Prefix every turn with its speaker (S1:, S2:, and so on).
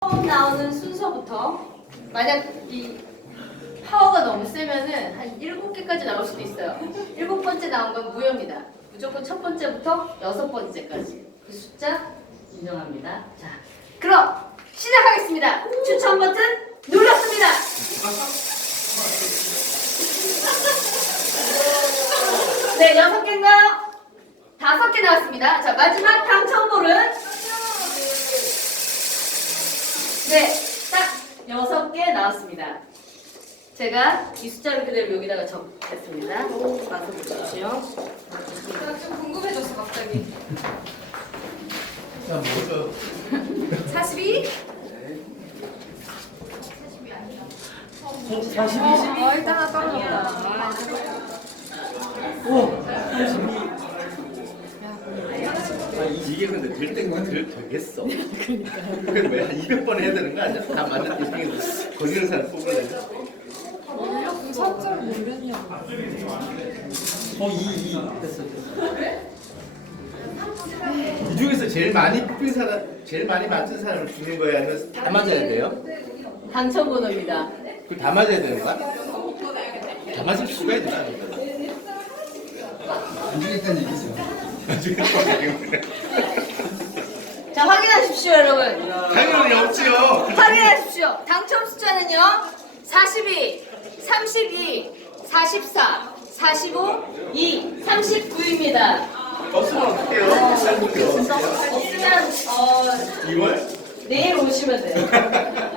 S1: 처음 나오는 순서부터 만약 이 파워가 너무 세면은 한 7개까지 나올 수도 있어요. 7번째 나온 건 무효입니다. 무조건 첫 번째부터 6번째까지 그 숫자 인정합니다. 자, 그럼 시작하겠습니다. 추천 버튼 눌렀습니다. 네, 6개인가요? 5개 나왔습니다. 자, 마지막 당첨볼은 네, 딱 6개 나왔습니다. 제가 이 숫자를 그대로 여기다가 적겠습니다. 봐서 보십시오.
S2: 나 좀 궁금해졌어 갑자기.
S3: 자, 뭐죠?
S2: 42?
S3: 42.
S2: 일단 하나 떨어졌다.
S3: 이게 근데 될 때가 되겠어. 그러니까. 왜한 200번 해야 되는 거 아니야? 다 맞는 인생에서 걸리는 사람 뽑으려면.
S2: 첫점 물련이야.
S3: 됐어. 이 중에서 제일 많이 뽑힌 사람, 제일 많이 맞춘 사람을 주는 거야? 아니면 다 맞아야 돼요?
S1: 당첨번호입니다.
S3: 그걸 다 맞아야 되는 거야? 다 맞을 수가 있나? 안 주겠다는 얘기죠. 안 주겠다는
S1: 자, 확인하십시오, 여러분.
S3: 당연히 없지요.
S1: 확인하십시오. 당첨 숫자는요. 42, 32, 44, 45, 2, 39입니다.
S3: 없으면 어떡해요?
S1: 없으면
S3: 2월?
S1: 내일 오시면 돼요.